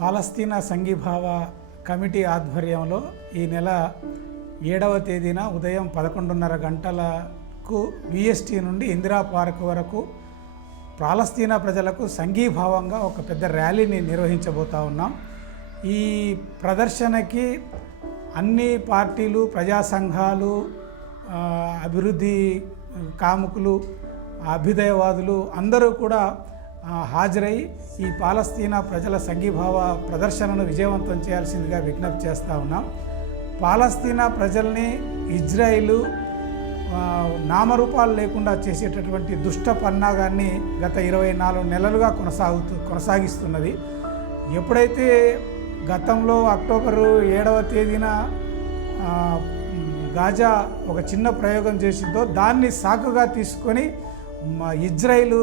పాలస్తీనా సంఘీభావ committee ఆధ్వర్యంలో ఈ నెల ఏడవ తేదీన ఉదయం పదకొండున్నర గంటలకు విఎస్టీ నుండి ఇందిరా పార్క్ వరకు పాలస్తీనా ప్రజలకు సంఘీభావంగా ఒక పెద్ద ర్యాలీని నిర్వహించబోతా ఉన్నాం. ఈ ప్రదర్శనకి అన్ని పార్టీలు ప్రజా సంఘాలు అభివృద్ధి కాముకులు అభ్యుదయవాదులు అందరూ కూడా హాజరై ఈ పాలస్తీనా ప్రజల సంఘీభావ ప్రదర్శనను విజయవంతం చేయాల్సిందిగా విజ్ఞప్తి చేస్తూ ఉన్నాం. పాలస్తీనా ప్రజల్ని ఇజ్రాయిలు నామరూపాలు లేకుండా చేసేటటువంటి దుష్ట పన్నాగాన్ని గత ఇరవై నాలుగు నెలలుగా కొనసాగుతూ కొనసాగిస్తున్నది. ఎప్పుడైతే గతంలో అక్టోబరు ఏడవ తేదీన గాజా ఒక చిన్న ప్రయోగం చేసిందో దాన్ని సాకుగా తీసుకొని ఇజ్రాయిలు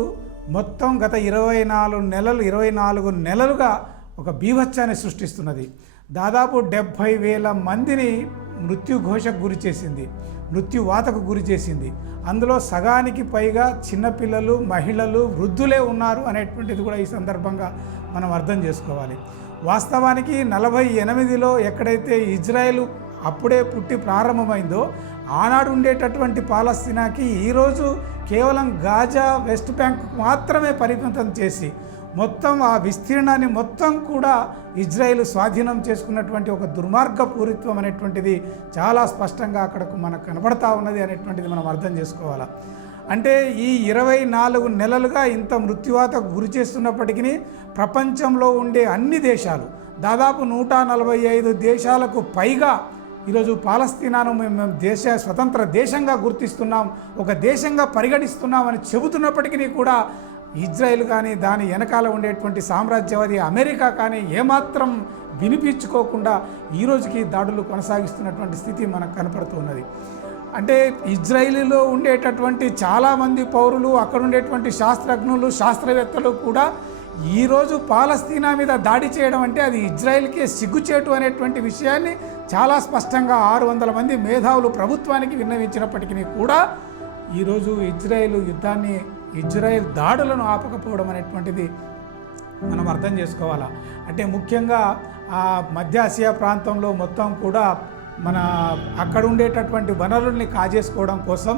మొత్తం గత ఇరవై నాలుగు నెలలు ఇరవై నాలుగు నెలలుగా ఒక బీభత్సాన్ని సృష్టిస్తున్నది. దాదాపు డెబ్భై వేల మందిని మృత్యుఘోషకు గురి చేసింది మృత్యువాతకు గురి చేసింది. అందులో సగానికి పైగా చిన్నపిల్లలు మహిళలు వృద్ధులే ఉన్నారు అనేటువంటిది కూడా ఈ సందర్భంగా మనం అర్థం చేసుకోవాలి. వాస్తవానికి నలభై ఎనిమిదిలో ఎక్కడైతే ఇజ్రాయెల్ అప్పుడే పుట్టి ప్రారంభమైందో ఆనాడు ఉండేటటువంటి పాలస్తీనాకి ఈరోజు కేవలం గాజా వెస్ట్ బ్యాంక్ మాత్రమే పరిమితం చేసి మొత్తం ఆ విస్తీర్ణాన్ని మొత్తం కూడా ఇజ్రాయెల్ స్వాధీనం చేసుకున్నటువంటి ఒక దుర్మార్గపూరిత్వం అనేటువంటిది చాలా స్పష్టంగా అక్కడకు మనకు కనబడతా ఉన్నది అనేటువంటిది మనం అర్థం చేసుకోవాలి. అంటే ఈ ఇరవై నాలుగు నెలలుగా ఇంత మృత్యువాతకు గురి చేస్తున్నప్పటికీ ప్రపంచంలో ఉండే అన్ని దేశాలు దాదాపు నూట నలభై ఐదు దేశాలకు పైగా ఈరోజు పాలస్తీనాను మేము మేము దేశ స్వతంత్ర దేశంగా గుర్తిస్తున్నాం ఒక దేశంగా పరిగణిస్తున్నామని చెబుతున్నప్పటికీ కూడా ఇజ్రాయెల్ కానీ దాని వెనకాల ఉండేటువంటి సామ్రాజ్యవాది అమెరికా కానీ ఏమాత్రం వినిపించుకోకుండా ఈ రోజుకి దాడులు కొనసాగిస్తున్నటువంటి స్థితి మనకు కనపడుతున్నది అంటే ఇజ్రాయిలీలో ఉండేటటువంటి చాలామంది పౌరులు అక్కడ ఉండేటువంటి శాస్త్రజ్ఞులు శాస్త్రవేత్తలు కూడా ఈరోజు పాలస్తీనా మీద దాడి చేయడం అంటే అది ఇజ్రాయెల్కే సిగ్గుచేటు అనేటువంటి విషయాన్ని చాలా స్పష్టంగా ఆరు వందల మంది మేధావులు ప్రభుత్వానికి విన్నవించినప్పటికీ కూడా ఈరోజు ఇజ్రాయెల్ యుద్ధాన్ని ఇజ్రాయెల్ దాడులను ఆపకపోవడం అనేటువంటిది మనం అర్థం చేసుకోవాలా? అంటే ముఖ్యంగా ఆ మధ్య ఆసియా ప్రాంతంలో మొత్తం కూడా మన అక్కడ ఉండేటటువంటి వనరుల్ని కాజేసుకోవడం కోసం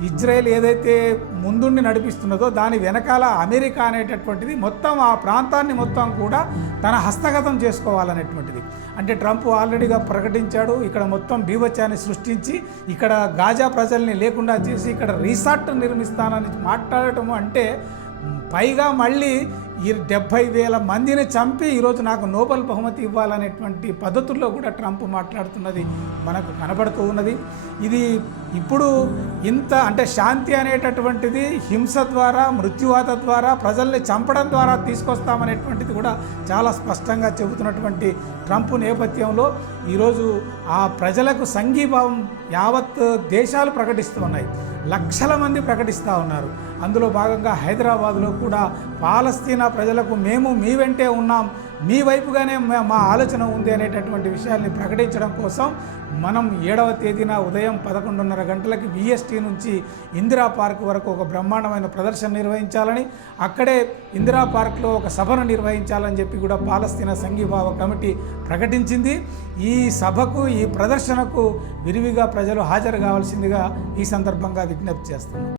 ఇజ్రాయెల్ ఏదైతే ముందుండి నడిపిస్తున్నదో దాని వెనకాల అమెరికా అనేటటువంటిది మొత్తం ఆ ప్రాంతాన్ని మొత్తం కూడా తన హస్తగతం చేసుకోవాలనేటువంటిది. అంటే ట్రంప్ ఆల్రెడీగా ప్రకటించాడు ఇక్కడ మొత్తం బీభత్యాన్ని సృష్టించి ఇక్కడ గాజా ప్రజల్ని లేకుండా చేసి ఇక్కడ రీసార్ట్ నిర్మిస్తానని మాట్లాడటం అంటే పైగా మళ్ళీ ఈ డెబ్భై వేల మందిని చంపి ఈరోజు నాకు నోబెల్ బహుమతి ఇవ్వాలనేటువంటి పద్ధతుల్లో కూడా ట్రంప్ మాట్లాడుతున్నది మనకు కనబడుతూ ఉన్నది. ఇది ఇప్పుడు ఇంత అంటే శాంతి అనేటటువంటిది హింస ద్వారా మృత్యువాత ద్వారా ప్రజల్ని చంపడం ద్వారా తీసుకొస్తామనేటువంటిది కూడా చాలా స్పష్టంగా చెబుతున్నటువంటి ట్రంప్ నేపథ్యంలో ఈరోజు ఆ ప్రజలకు సంఘీభావం యావత్ దేశాలు ప్రకటిస్తూ ఉన్నాయి. లక్షల మంది ప్రకటిస్తూ ఉన్నారు. అందులో భాగంగా హైదరాబాద్లో కూడా పాలస్తీనా ప్రజలకు మేము మీ వెంటే ఉన్నాం. మీ వైపుగానే మా- మా ఆలోచన ఉంది అనేటటువంటి విషయాల్ని ప్రకటించడం కోసం మనం ఏడవ తేదీన ఉదయం పదకొండున్నర గంటలకి విఎస్టీ నుంచి ఇందిరా పార్క్ వరకు ఒక బ్రహ్మాండమైన ప్రదర్శన నిర్వహించాలని అక్కడే ఇందిరా పార్క్లో ఒక సభను నిర్వహించాలని చెప్పి కూడా పాలస్తీనా సంఘీభావ కమిటీ ప్రకటించింది. ఈ సభకు ఈ ప్రదర్శనకు విరివిగా ప్రజలు హాజరు కావాల్సిందిగా ఈ సందర్భంగా విజ్ఞప్తి చేస్తున్నాం.